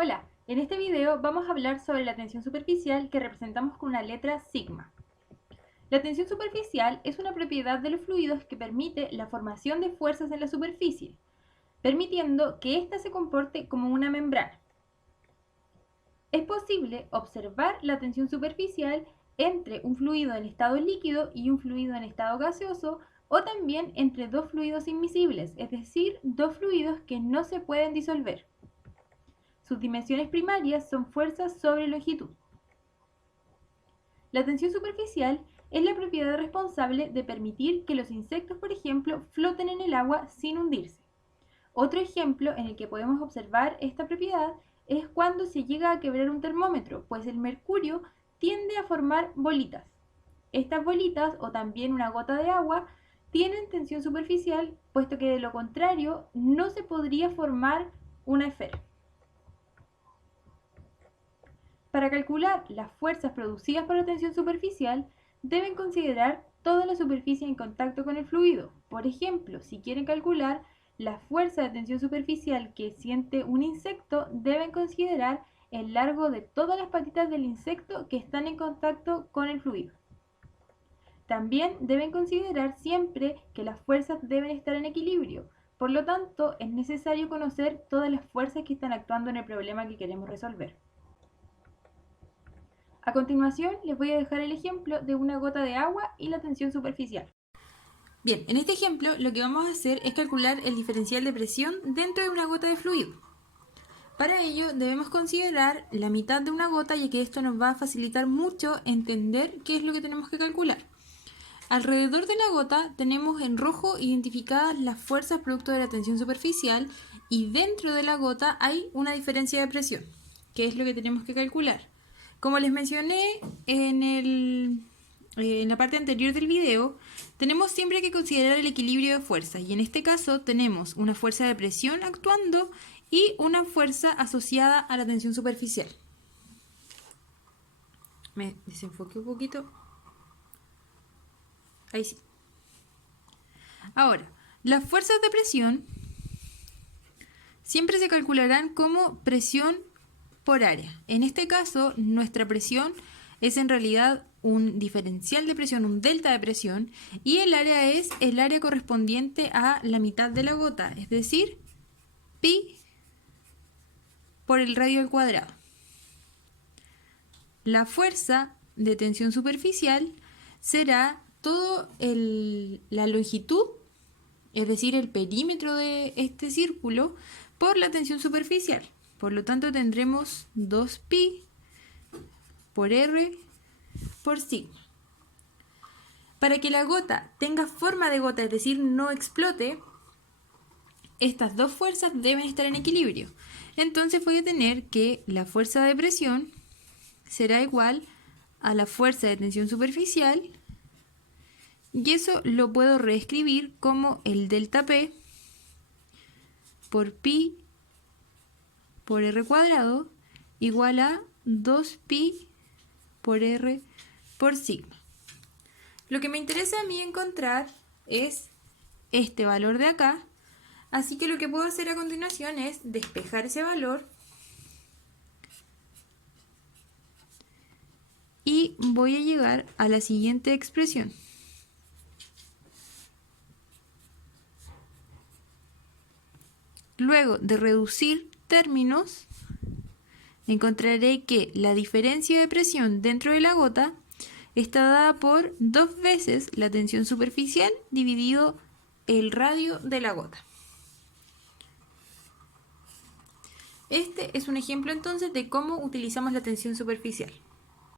Hola, en este video vamos a hablar sobre la tensión superficial que representamos con una letra sigma. La tensión superficial es una propiedad de los fluidos que permite la formación de fuerzas en la superficie, permitiendo que ésta se comporte como una membrana. Es posible observar la tensión superficial entre un fluido en estado líquido y un fluido en estado gaseoso, o también entre dos fluidos inmiscibles, es decir, dos fluidos que no se pueden disolver. Sus dimensiones primarias son fuerzas sobre longitud. La tensión superficial es la propiedad responsable de permitir que los insectos, por ejemplo, floten en el agua sin hundirse. Otro ejemplo en el que podemos observar esta propiedad es cuando se llega a quebrar un termómetro, pues el mercurio tiende a formar bolitas. Estas bolitas, o también una gota de agua, tienen tensión superficial, puesto que de lo contrario no se podría formar una esfera. Para calcular las fuerzas producidas por la tensión superficial, deben considerar toda la superficie en contacto con el fluido. Por ejemplo, si quieren calcular la fuerza de tensión superficial que siente un insecto, deben considerar el largo de todas las patitas del insecto que están en contacto con el fluido. También deben considerar siempre que las fuerzas deben estar en equilibrio. Por lo tanto, es necesario conocer todas las fuerzas que están actuando en el problema que queremos resolver. A continuación les voy a dejar el ejemplo de una gota de agua y la tensión superficial. Bien, en este ejemplo lo que vamos a hacer es calcular el diferencial de presión dentro de una gota de fluido. Para ello debemos considerar la mitad de una gota, ya que esto nos va a facilitar mucho entender qué es lo que tenemos que calcular. Alrededor de la gota tenemos en rojo identificadas las fuerzas producto de la tensión superficial, y dentro de la gota hay una diferencia de presión, que es lo que tenemos que calcular. Como les mencioné en la parte anterior del video, tenemos siempre que considerar el equilibrio de fuerzas, y en este caso tenemos una fuerza de presión actuando y una fuerza asociada a la tensión superficial. Me desenfoqué un poquito. Ahí sí. Ahora, las fuerzas de presión siempre se calcularán como presión por área. En este caso, nuestra presión es en realidad un diferencial de presión, un delta de presión, y el área es el área correspondiente a la mitad de la gota, es decir, pi por el radio al cuadrado. La fuerza de tensión superficial será toda la longitud, es decir, el perímetro de este círculo, por la tensión superficial. Por lo tanto, tendremos 2pi por r por sigma. Para que la gota tenga forma de gota, es decir, no explote, estas dos fuerzas deben estar en equilibrio. Entonces voy a tener que la fuerza de presión será igual a la fuerza de tensión superficial, y eso lo puedo reescribir como el delta P por pi por r cuadrado igual a 2pi por r por sigma. Lo que me interesa a mí encontrar es este valor de acá, así que lo que puedo hacer a continuación es despejar ese valor y voy a llegar a la siguiente expresión. Luego de reducir términos, encontraré que la diferencia de presión dentro de la gota está dada por 2 veces la tensión superficial dividido el radio de la gota. Este es un ejemplo entonces de cómo utilizamos la tensión superficial.